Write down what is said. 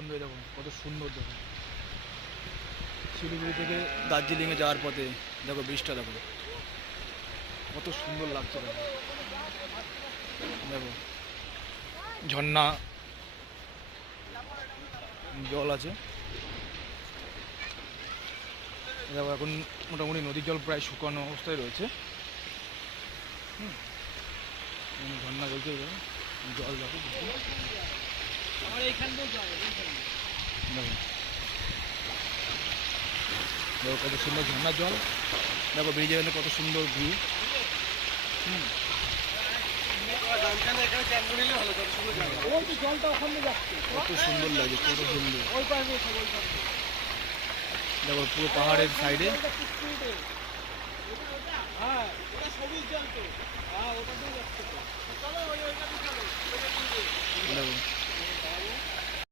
বন্ধু, দেখো কত সুন্দর। দেখো শিলিগুড়ি থেকে দার্জিলিংয়ে যাওয়ার পথে দেখো ব্রিজটা, দেখো কত সুন্দর লাগছে। দেখো দেখো ঝর্ণা জল আছে। দেখো এখন মোটামুটি নদীর জল প্রায় শুকানো অবস্থায় রয়েছে। ঝর্ণা বলতে জল দেখো, দেখো দেখো কত সুন্দর ঝর্ণার জল। দেখো ব্রিজে গেলে কত সুন্দর ভিউ। কত সুন্দর লাগে, কত সুন্দর। দেখো পুরো পাহাড়ের সাইডে। দেখো